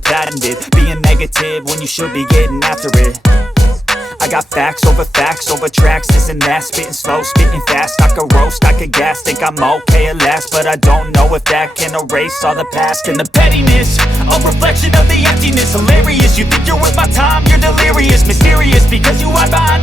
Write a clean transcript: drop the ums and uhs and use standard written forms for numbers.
Patented, being negative when you should be getting after it. I got facts over tracks, this and that. Spitting slow, spitting fast, I could roast, I could gas. Think I'm okay at last, but I don't know if that can erase all the past. And the pettiness, a reflection of the emptiness. Hilarious, you think you're worth my time, you're delirious. Mysterious, because you hide behind